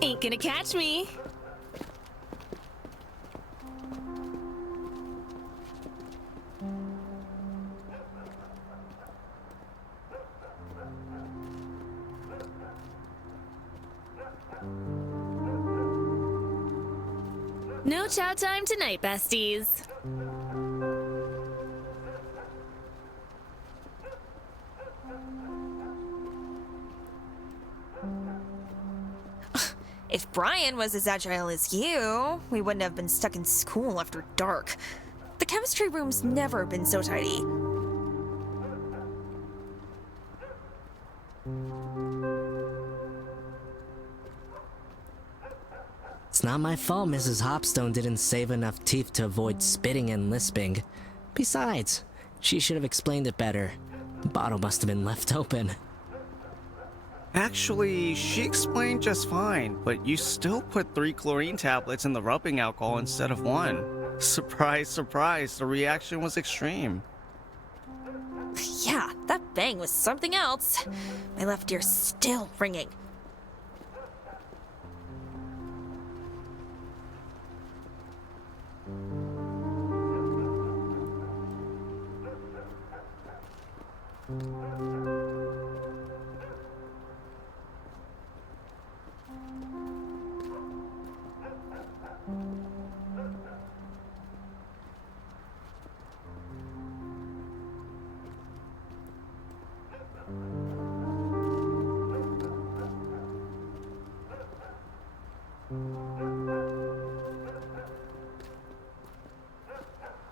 Ain't gonna catch me. No chow time tonight, besties. If Brian was as agile as you, we wouldn't have been stuck in school after dark. The chemistry room's never been so tidy. It's not my fault Mrs. Hopstone didn't save enough teeth to avoid spitting and lisping. Besides, she should have explained it better. The bottle must have been left open. Actually, she explained just fine, but you still put 3 chlorine tablets in the rubbing alcohol instead of 1. Surprise, surprise, the reaction was extreme. Yeah, that bang was something else. My left ear's still ringing.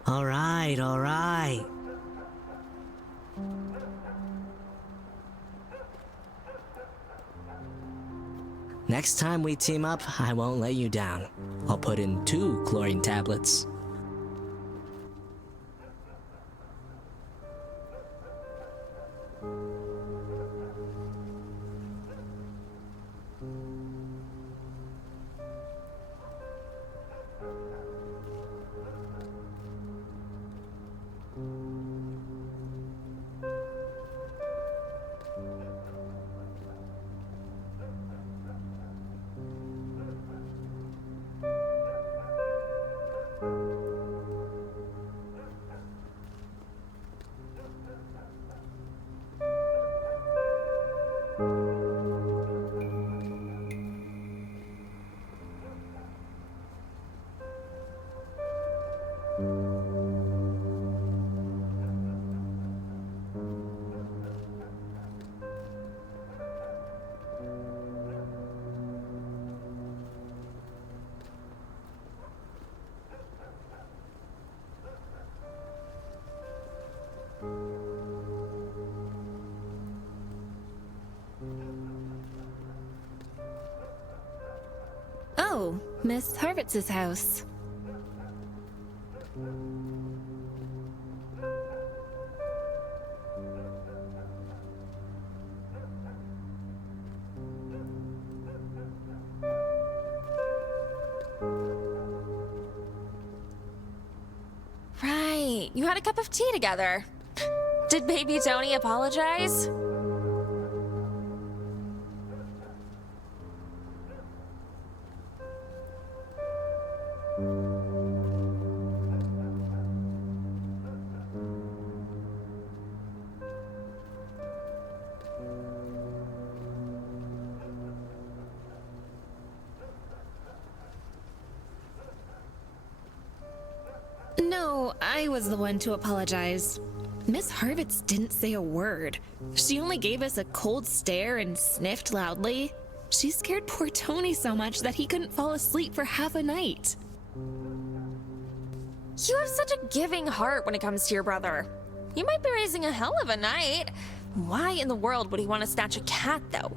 All right. Next time we team up, I won't let you down. I'll put in 2 chlorine tablets. Oh, Miss Harvitz's house. Right, you had a cup of tea together. Did baby Tony apologize? I was the one to apologize. Miss Harvitz didn't say a word. She only gave us a cold stare and sniffed loudly. She scared poor Tony so much that he couldn't fall asleep for half a night. You have such a giving heart when it comes to your brother. You might be raising a hell of a knight. Why in the world would he want to snatch a cat, though?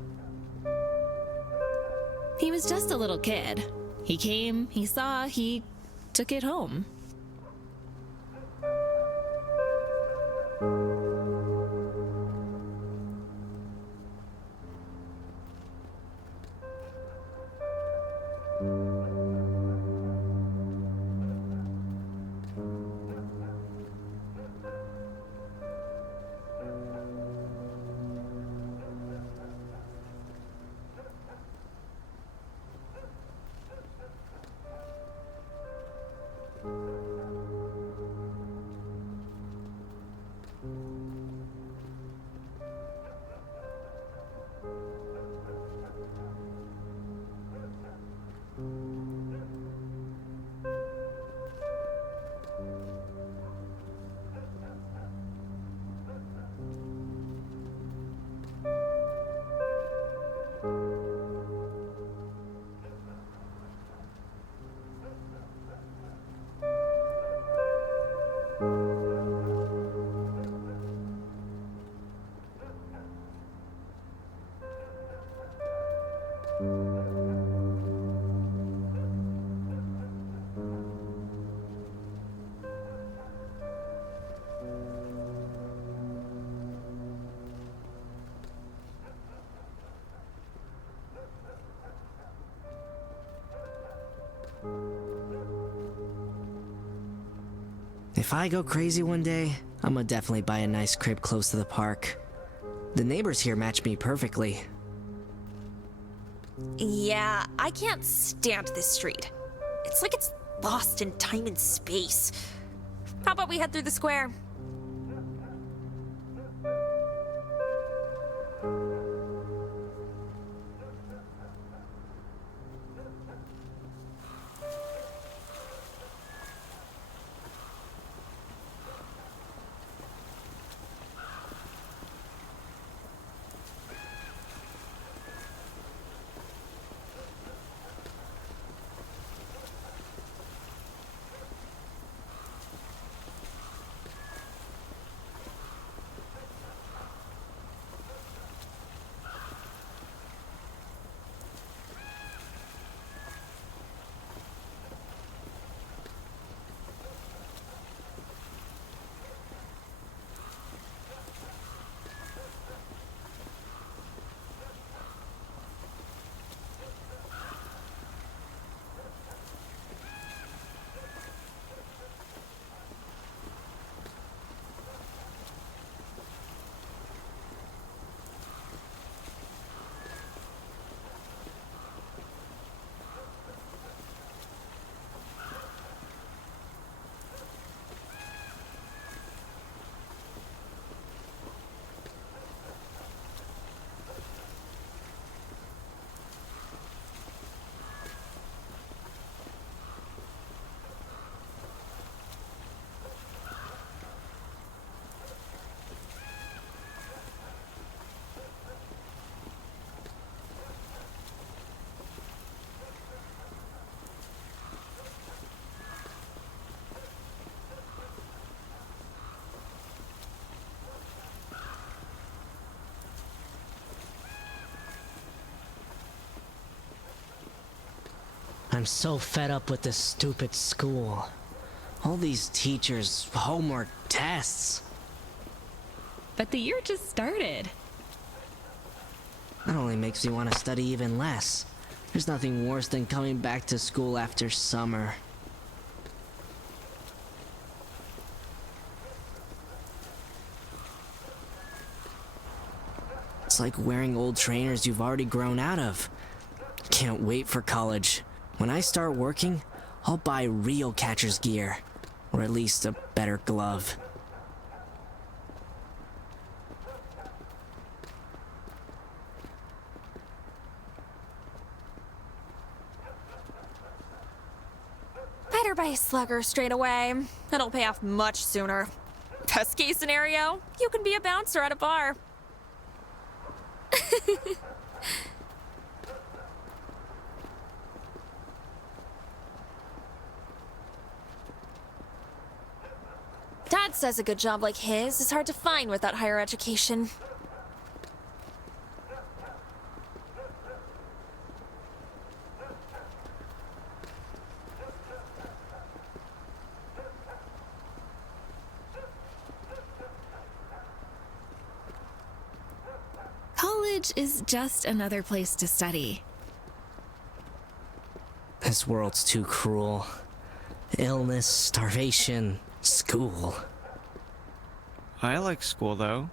He was just a little kid. He came, he saw, he took it home. If I go crazy one day, I'm gonna definitely buy a nice crib close to the park. The neighbors here match me perfectly. Yeah, I can't stand this street. It's like it's lost in time and space. How about we head through the square? I'm so fed up with this stupid school. All these teachers, homework, tests. But the year just started. That only makes me want to study even less. There's nothing worse than coming back to school after summer. It's like wearing old trainers you've already grown out of. Can't wait for college. When I start working, I'll buy real catcher's gear. Or at least a better glove. Better buy a slugger straight away. It'll pay off much sooner. Best case scenario, you can be a bouncer at a bar. Dad says a good job like his is hard to find without higher education. College is just another place to study. This world's too cruel. Illness, starvation, school. I like school though.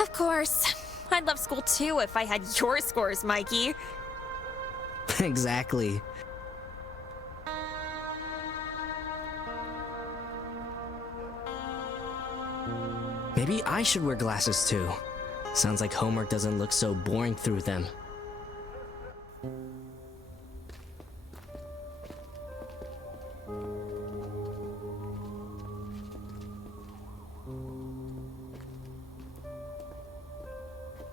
Of course. I'd love school too if I had your scores, Mikey. Exactly. Maybe I should wear glasses too. Sounds like homework doesn't look so boring through them.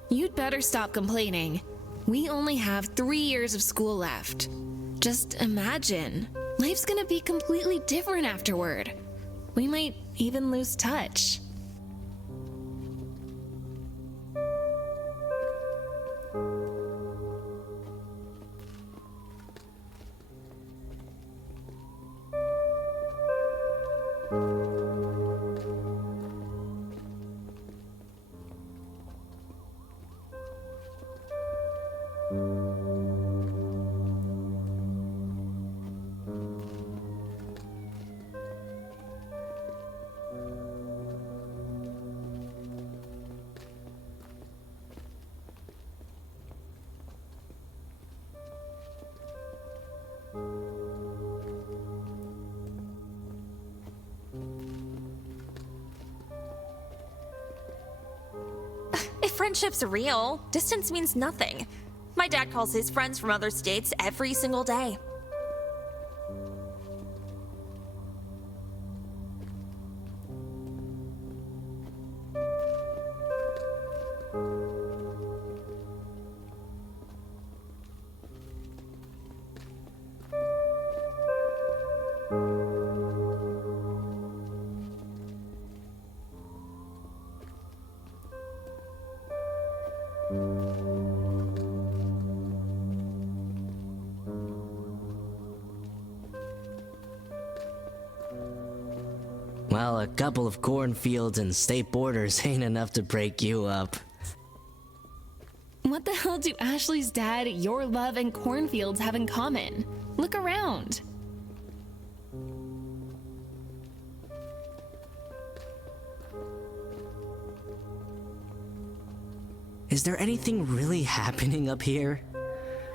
You'd better stop complaining. We only have 3 years of school left. Just imagine. Life's gonna be completely different afterward. We might even lose touch. If friendship's real, distance means nothing. My dad calls his friends from other states every single day. Well, a couple of cornfields and state borders ain't enough to break you up. What the hell do Ashley's dad, your love, and cornfields have in common? Look around. Is there anything really happening up here?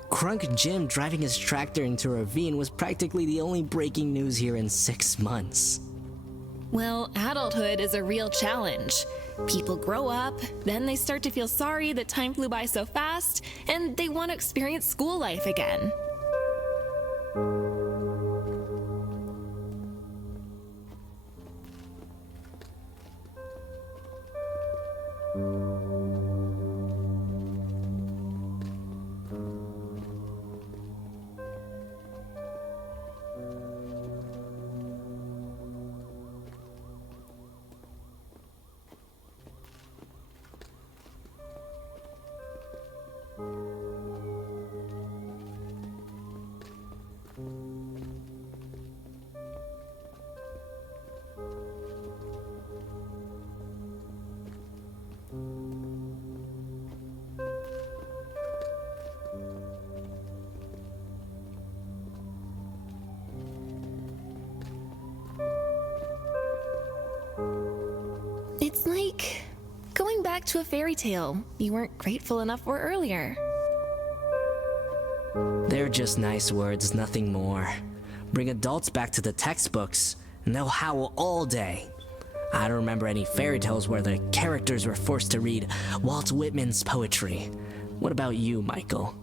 Crunk Jim driving his tractor into a ravine was practically the only breaking news here in 6 months. Well, adulthood is a real challenge. People grow up, then they start to feel sorry that time flew by so fast, and they want to experience school life again. It's like going back to a fairy tale you weren't grateful enough for earlier. They're just nice words, nothing more. Bring adults back to the textbooks, and they'll howl all day. I don't remember any fairy tales where the characters were forced to read Walt Whitman's poetry. What about you, Michael?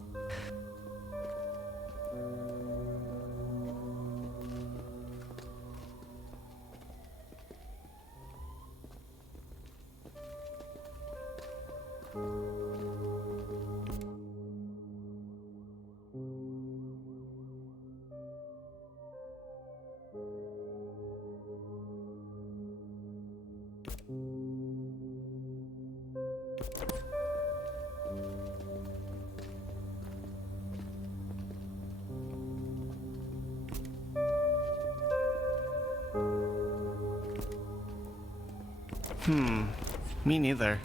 Me neither.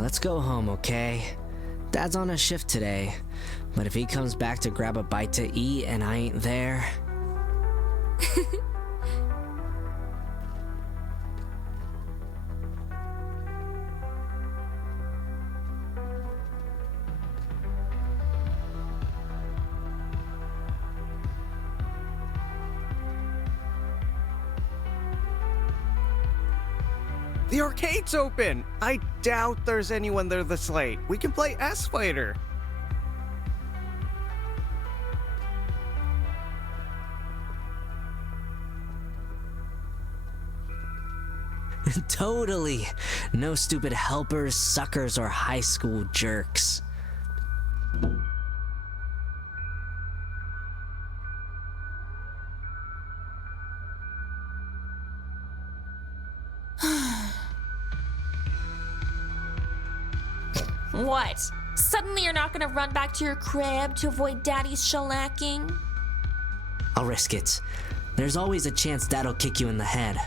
Let's go home, okay? Dad's on a shift today, but if he comes back to grab a bite to eat and I ain't there... The arcade's open! I doubt there's anyone there this late. We can play S-Fighter. Totally! No stupid helpers, suckers, or high school jerks. What? Suddenly you're not gonna run back to your crib to avoid Daddy's shellacking? I'll risk it. There's always a chance Dad'll kick you in the head.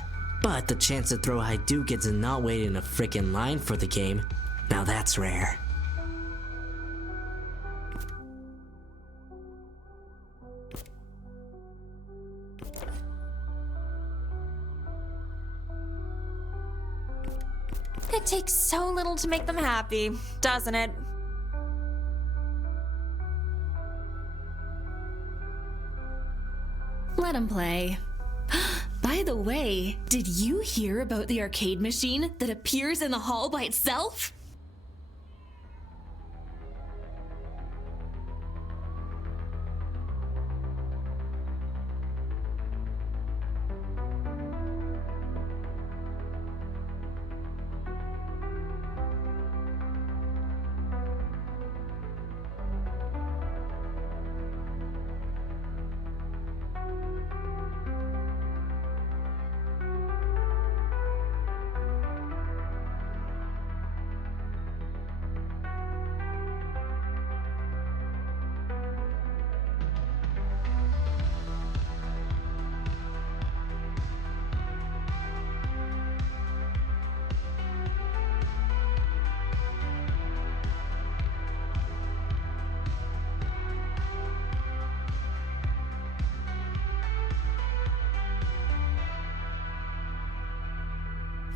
But the chance to throw Hadoukens and not wait in a frickin' line for the game, now that's rare. It takes so little to make them happy, doesn't it? Let him play. By the way, did you hear about the arcade machine that appears in the hall by itself?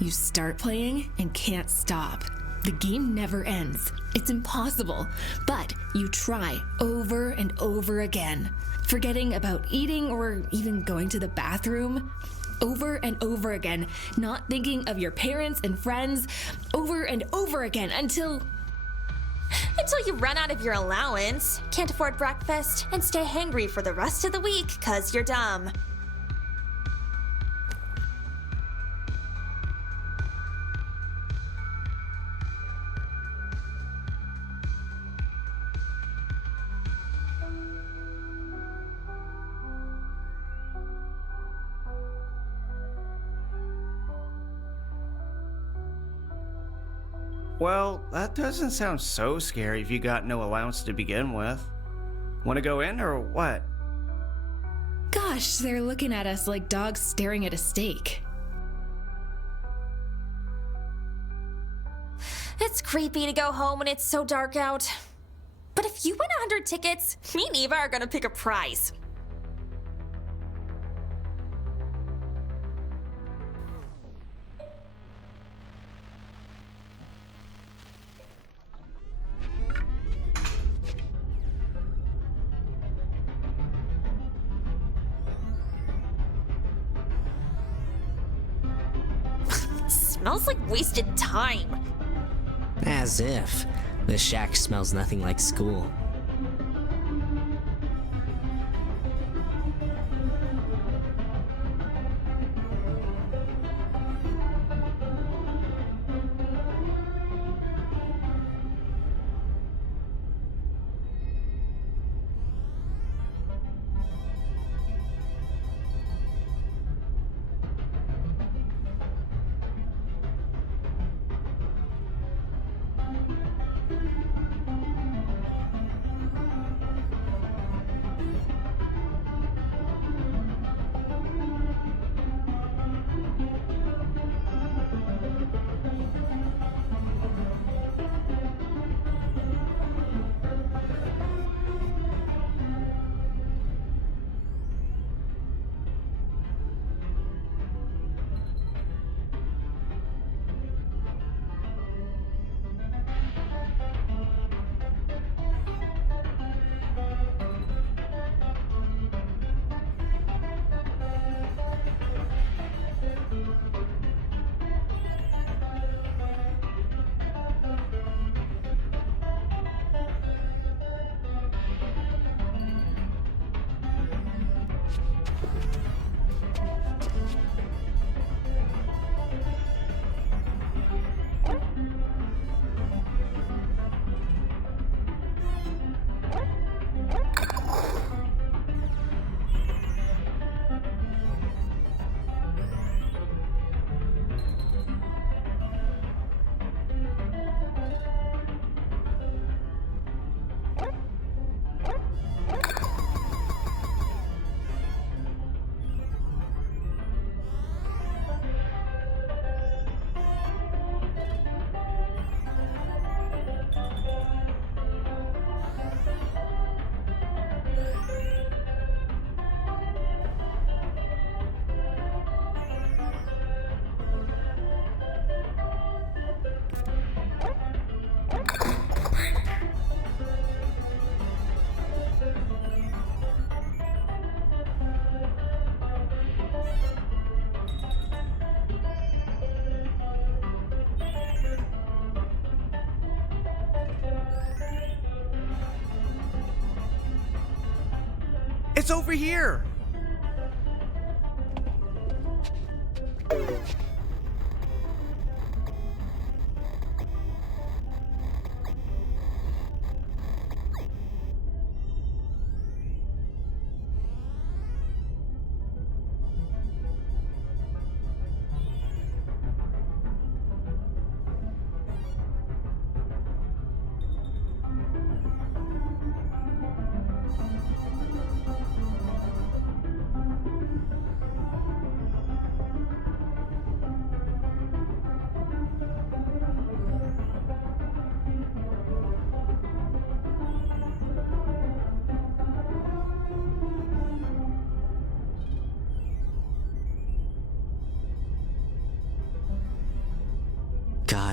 You start playing and can't stop. The game never ends. It's impossible, but you try over and over again, forgetting about eating or even going to the bathroom. Over and over again, not thinking of your parents and friends, over and over again until Until you run out of your allowance, can't afford breakfast, and stay hangry for the rest of the week 'cause you're dumb. Well, that doesn't sound so scary if you got no allowance to begin with. Want to go in or what? gosh, they're looking at us like dogs staring at a steak. It's creepy to go home when it's so dark out. But if you win 100 tickets, me and Eva are gonna pick a prize. Smells like wasted time. As if. The shack smells nothing like school. It's over here!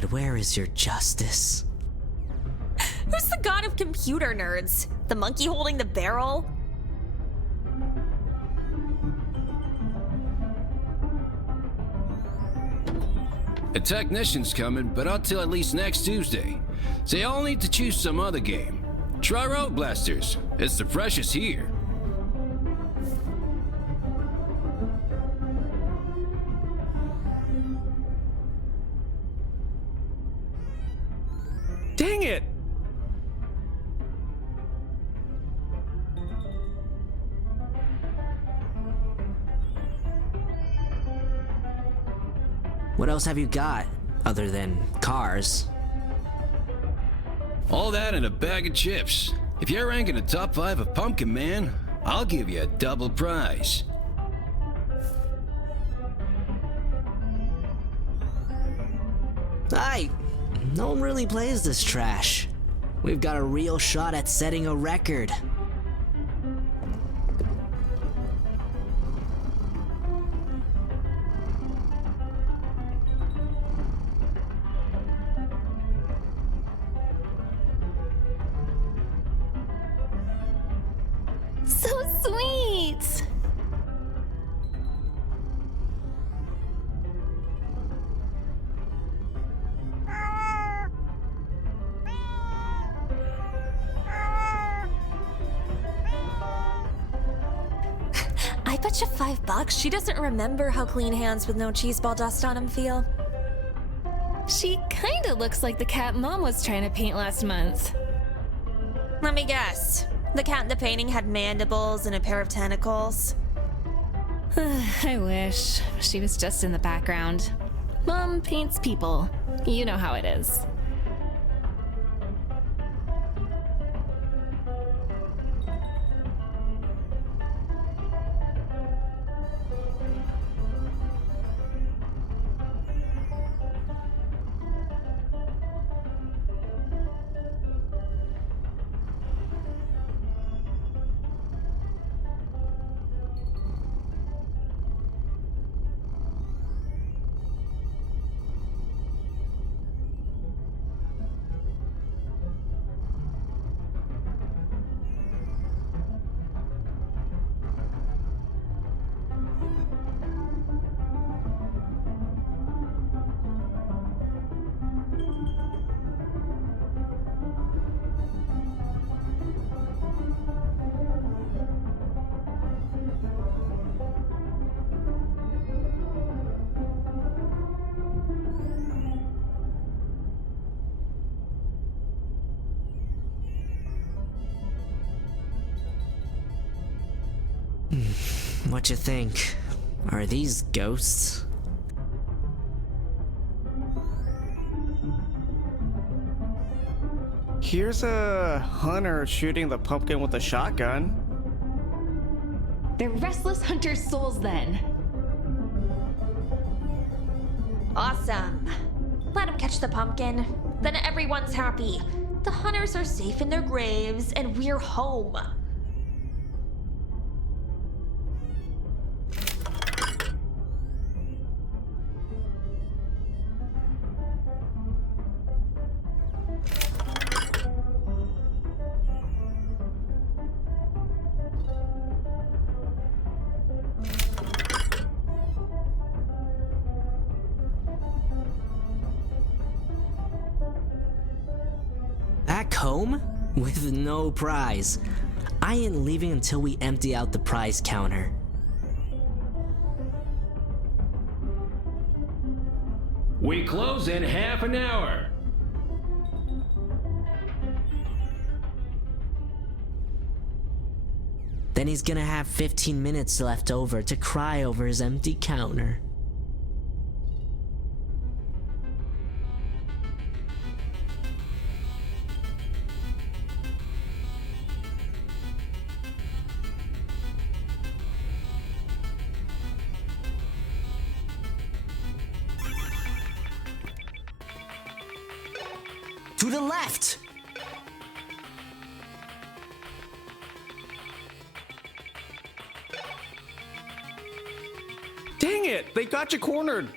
God, where is your justice? Who's the god of computer nerds? The monkey holding the barrel? A technician's coming, but until at least next Tuesday. So y'all need to choose some other game. Try Road Blasters. It's the freshest here. Dang it! What else have you got, other than cars? All that and a bag of chips. If you're ranking the top 5 of Pumpkin Man, I'll give you a double prize. No one really plays this trash. We've got a real shot at setting a record. So sweet! I bet you $5 she doesn't remember how clean hands with no cheese ball dust on them feel. She kinda looks like the cat Mom was trying to paint last month. Let me guess. The cat in the painting had mandibles and a pair of tentacles. I wish. She was just in the background. Mom paints people. You know how it is. What you think? Are these ghosts? Here's a hunter shooting the pumpkin with a shotgun. They're restless hunter's souls then. Awesome. Let him catch the pumpkin. Then everyone's happy. The hunters are safe in their graves, and we're home. Back home? With no prize. I ain't leaving until we empty out the prize counter. We close in half an hour. Then he's gonna have 15 minutes left over to cry over his empty counter. To the left! Dang it! They got you cornered!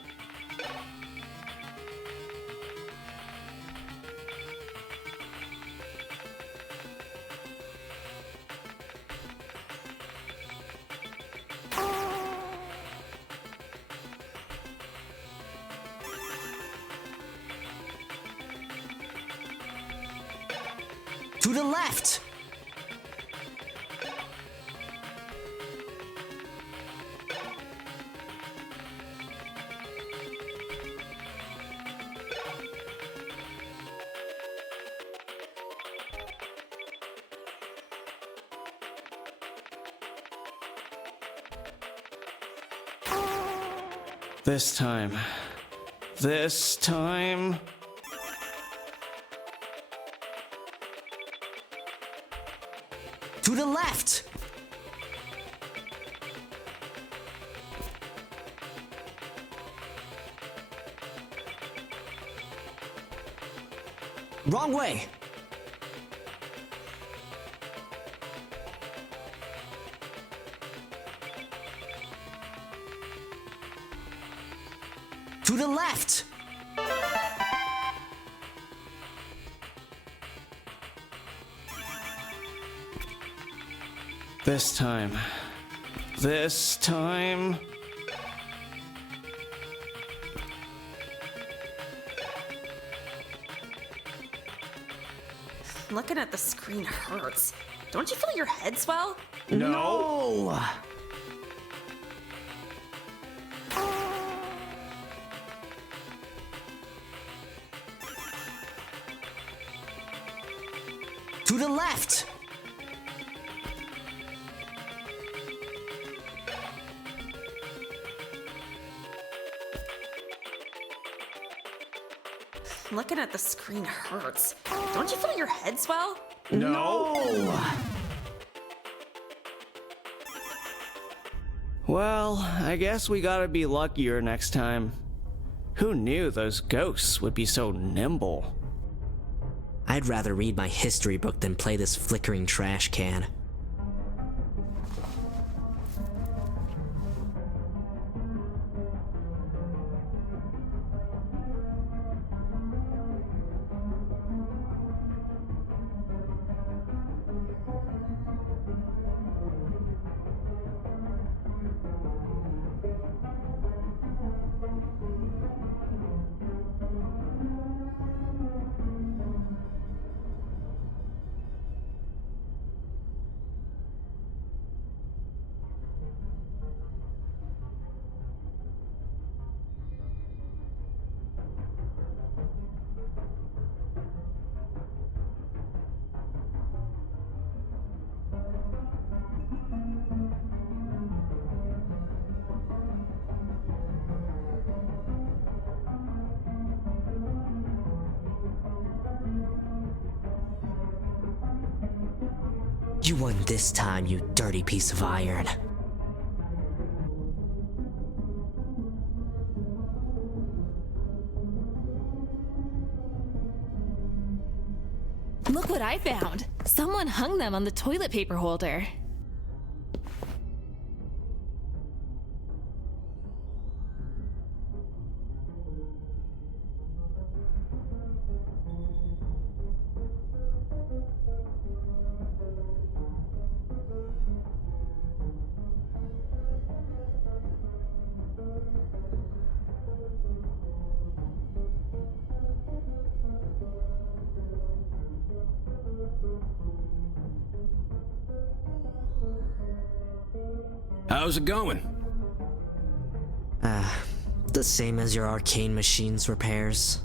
To the left! This time. This time. To the left! Wrong way! To the left! This time. This time. Looking at the screen hurts. Don't you feel your head swell? No! To the left! Looking at the screen hurts. Don't you feel your head swell? No! Well, I guess we gotta be luckier next time. Who knew those ghosts would be so nimble? I'd rather read my history book than play this flickering trash can. You won this time, you dirty piece of iron. Look what I found! Someone hung them on the toilet paper holder. How's it going? The same as your arcane machine's repairs.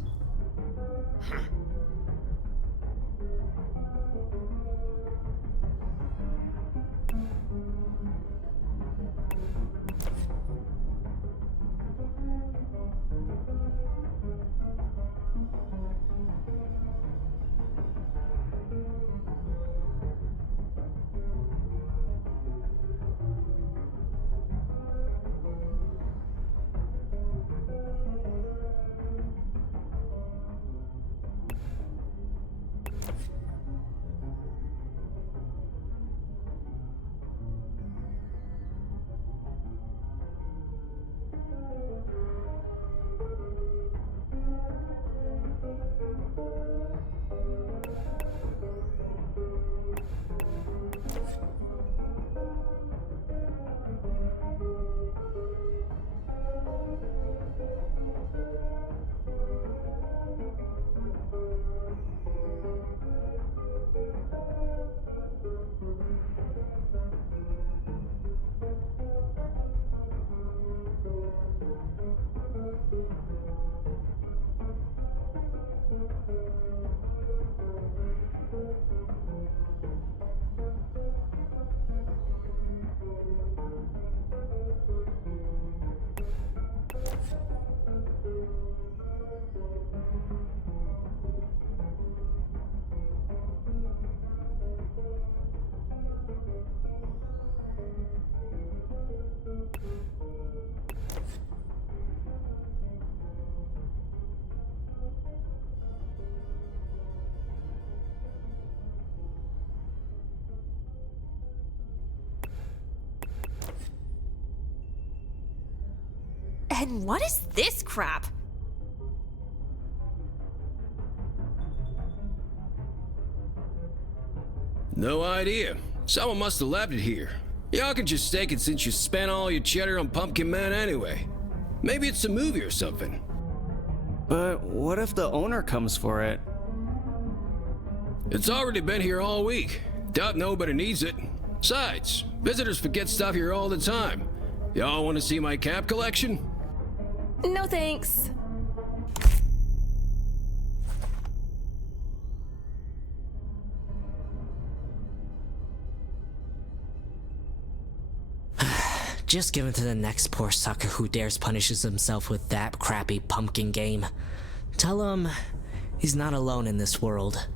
And what is this crap? No idea. Someone must have left it here. Y'all can just take it since you spent all your cheddar on Pumpkin Man anyway. Maybe it's a movie or something. But what if the owner comes for it? It's already been here all week. Doubt nobody needs it. Besides, visitors forget stuff here all the time. Y'all want to see my cap collection? No thanks. Just give it to the next poor sucker who dares punishes himself with that crappy pumpkin game. Tell him he's not alone in this world.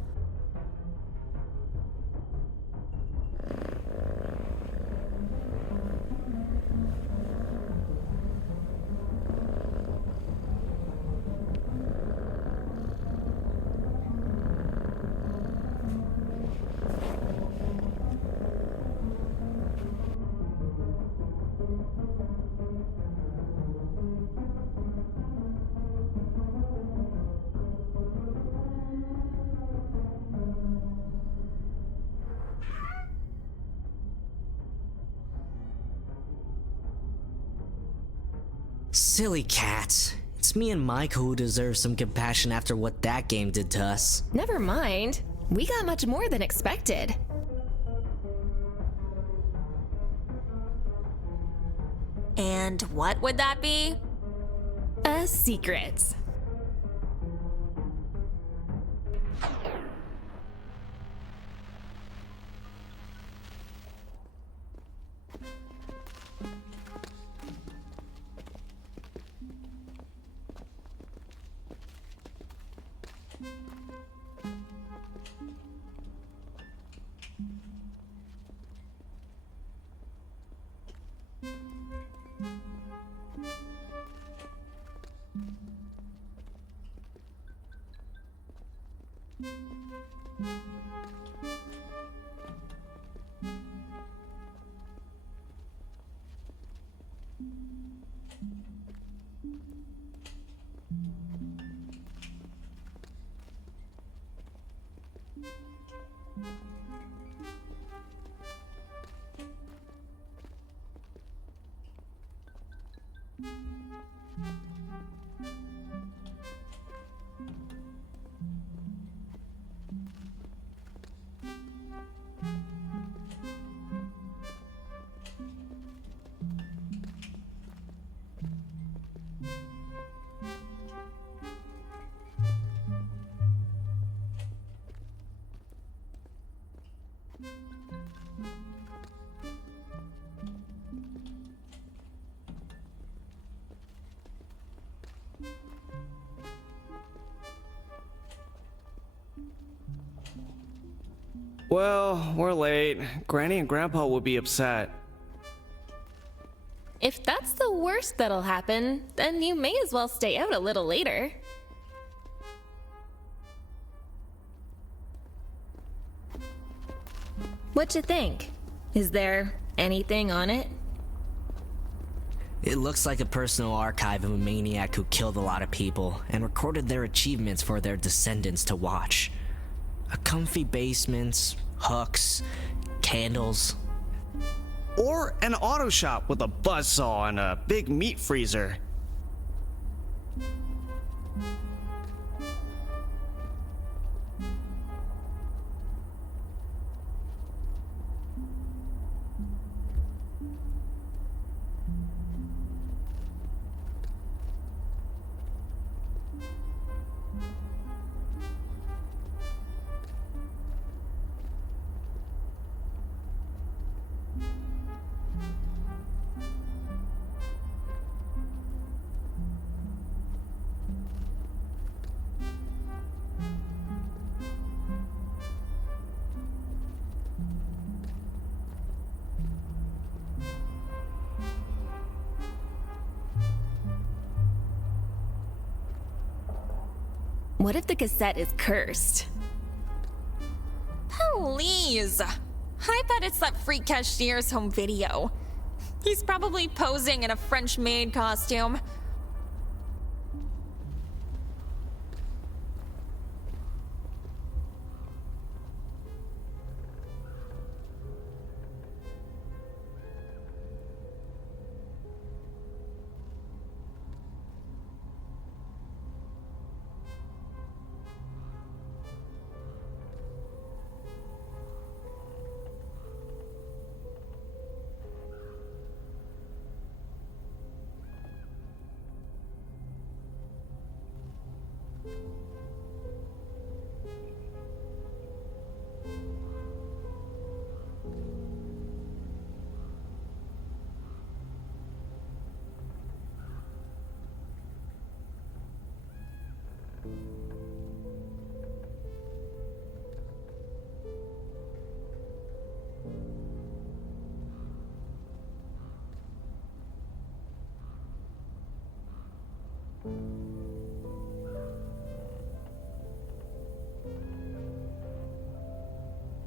Silly cat. It's me and Michael who deserve some compassion after what that game did to us. Never mind. We got much more than expected. And what would that be? A secret. Well, we're late. Granny and Grandpa will be upset. If that's the worst that'll happen, then you may as well stay out a little later. What you think? Is there anything on it? It looks like a personal archive of a maniac who killed a lot of people and recorded their achievements for their descendants to watch. A comfy basement, hooks, candles. Or an auto shop with a buzzsaw and a big meat freezer. What if the cassette is cursed? Please. I bet it's that freak cashier's home video. He's probably posing in a French maid costume.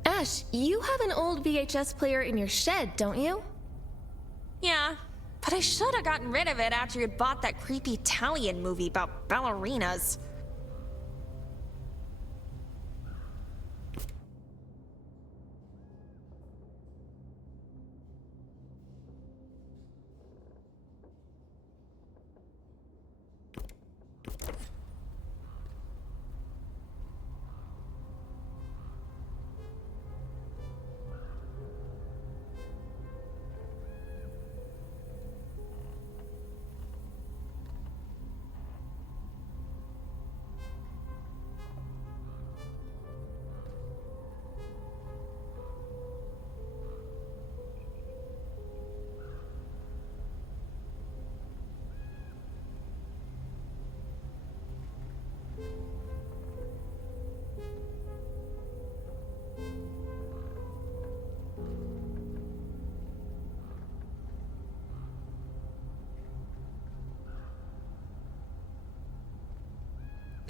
Ash, you have an old VHS player in your shed, don't you? Yeah, but I should have gotten rid of it after you'd bought that creepy Italian movie about ballerinas.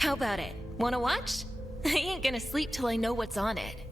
How about it? Wanna watch? I ain't gonna sleep till I know what's on it.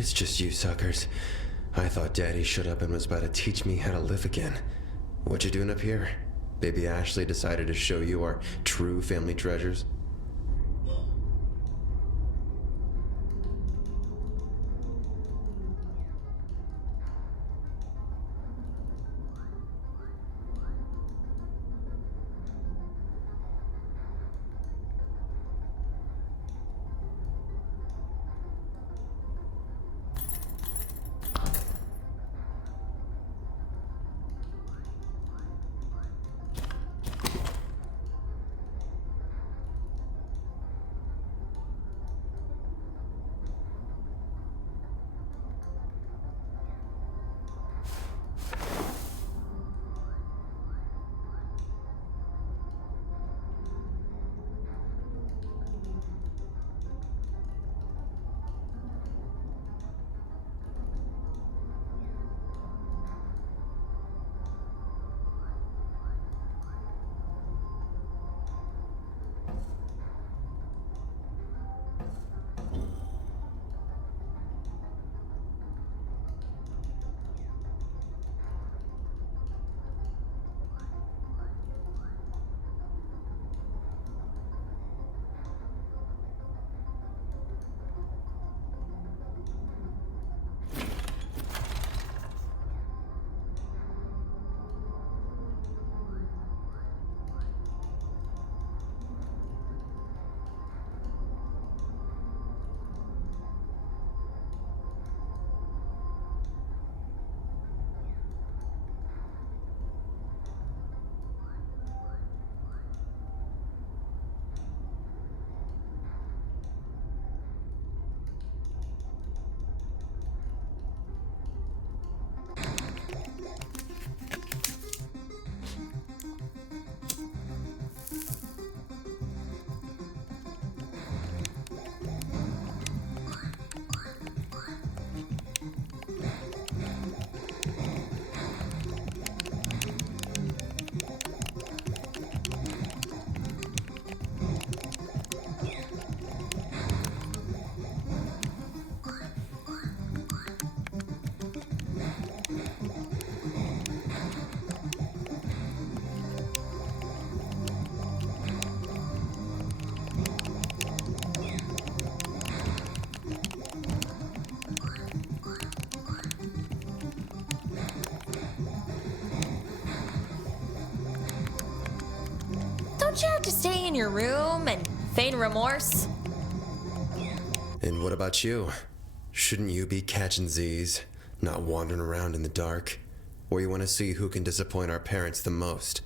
It's just you suckers. I thought Daddy showed up and was about to teach me how to live again. What you doing up here? Baby Ashley decided to show you our true family treasures? Don't you have to stay in your room and feign remorse? And what about you? Shouldn't you be catching Z's, not wandering around in the dark? Or you want to see who can disappoint our parents the most?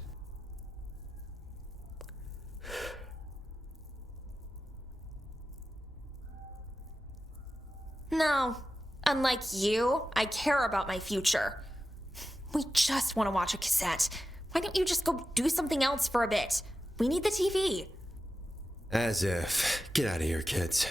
No. Unlike you, I care about my future. We just want to watch a cassette. Why don't you just go do something else for a bit? We need the TV. As if. Get out of here, kids.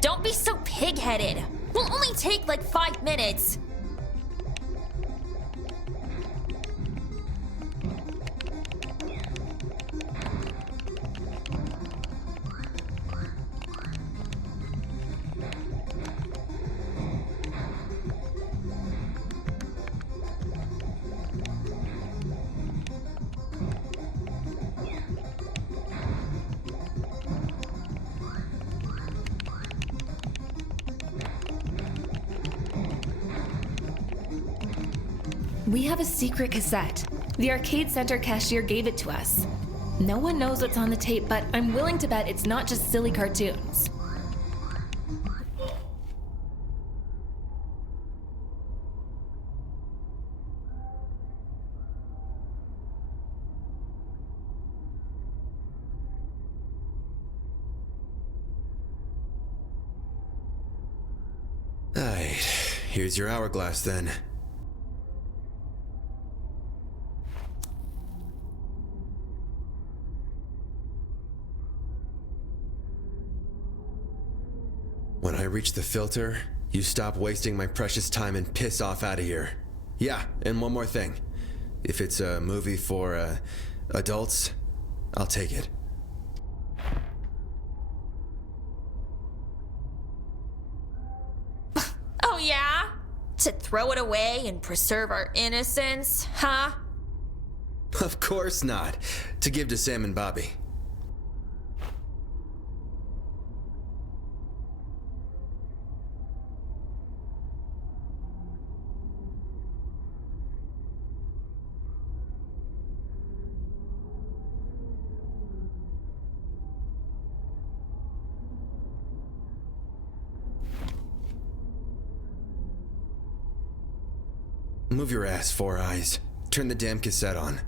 Don't be so pig-headed. We'll only take like 5 minutes. We have a secret cassette. The arcade center cashier gave it to us. No one knows what's on the tape, but I'm willing to bet it's not just silly cartoons. Alright, here's your hourglass then. When I reach the filter, you stop wasting my precious time and piss off out of here. Yeah, and one more thing. If it's a movie for, adults, I'll take it. Oh yeah? To throw it away and preserve our innocence, huh? Of course not. To give to Sam and Bobby. Move your ass, Four Eyes. Turn the damn cassette on.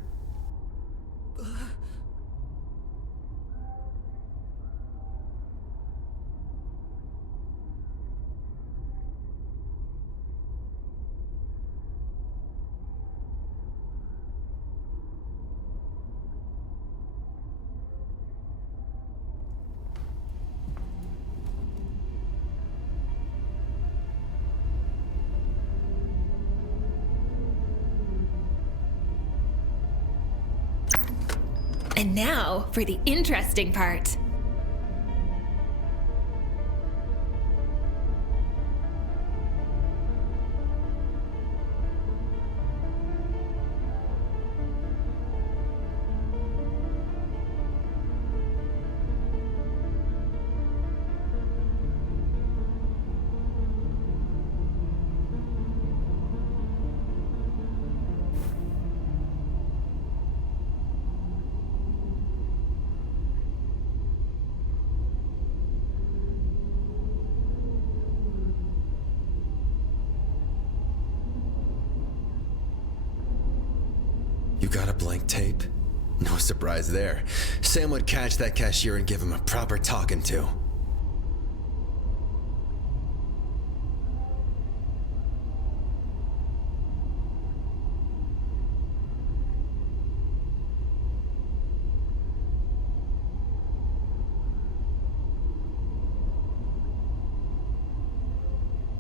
And now for the interesting part. You got a blank tape? No surprise there. Sam would catch that cashier and give him a proper talking to.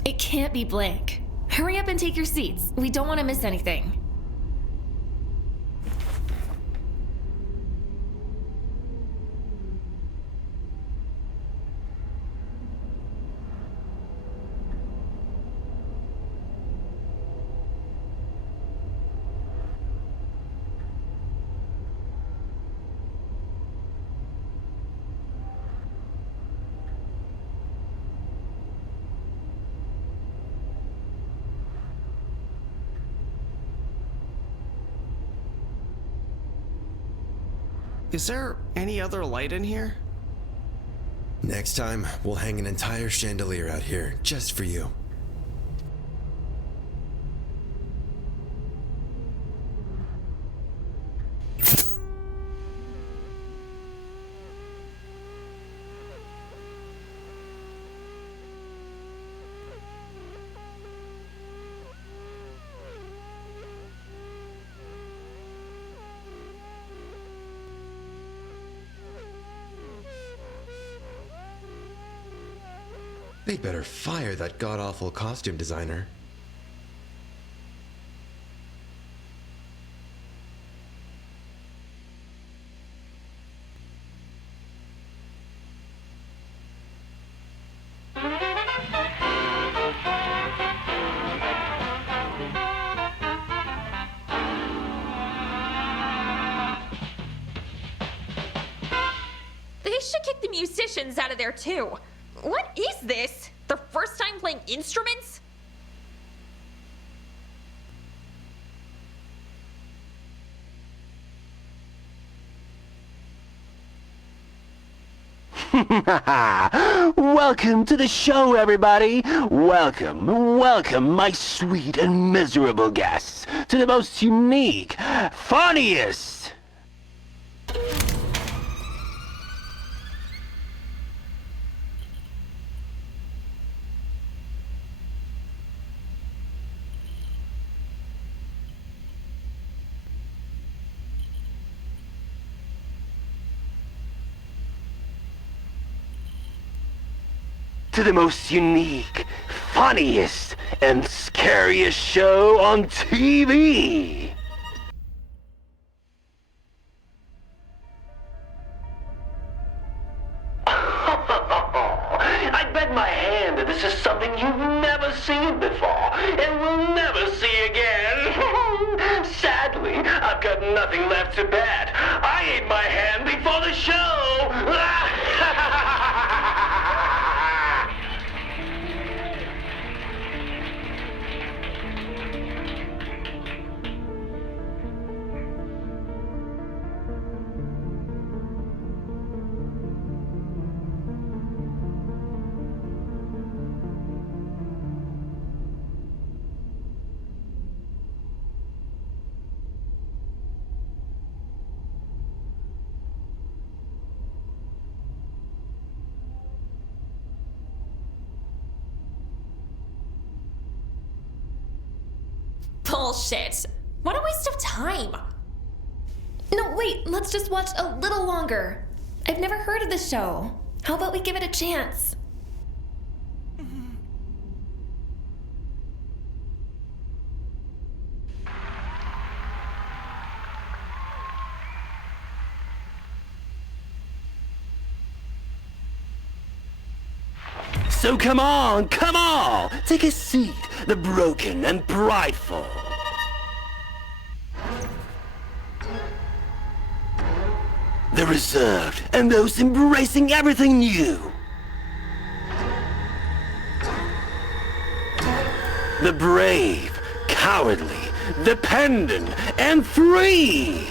It can't be blank. Hurry up and take your seats. We don't want to miss anything. Is there any other light in here? Next time, we'll hang an entire chandelier out here, just for you. They better fire that god-awful costume designer. They should kick the musicians out of there too. What is this? Their first time playing instruments? Welcome to the show, everybody. Welcome, my sweet and miserable guests, to the most unique, funniest... to the most unique, funniest, and scariest show on TV. I bet my hand that this is something you've never seen before and will never see again. Sadly, I've got nothing left to bet. I ate my hand before the show. Bullshit. What a waste of time. No, wait, let's just watch a little longer. I've never heard of the show. How about we give it a chance? So come on, take a seat, the broken and prideful. The reserved and those embracing everything new. The brave, cowardly, dependent, and free.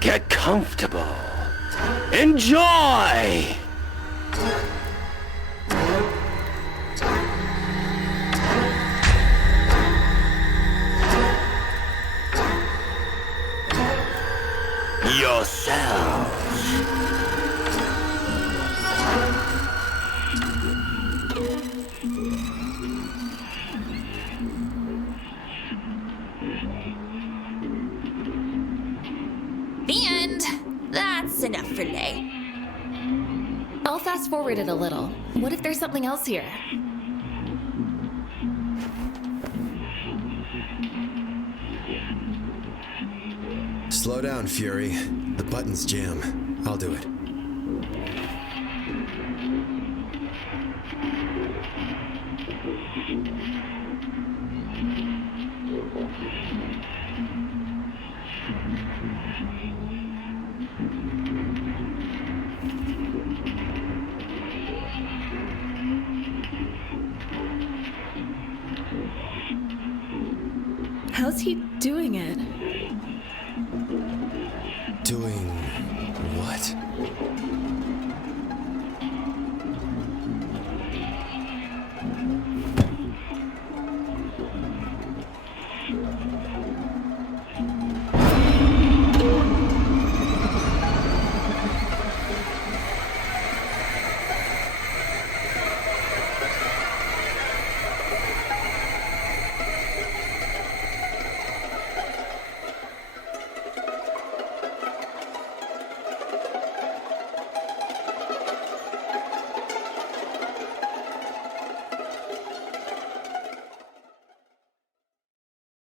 Get comfortable. Enjoy! Yourselves. The end. That's enough for today. I'll fast forward it a little. What if there's something else here? Slow down, Fury. The button's jam. I'll do it. How's he doing it?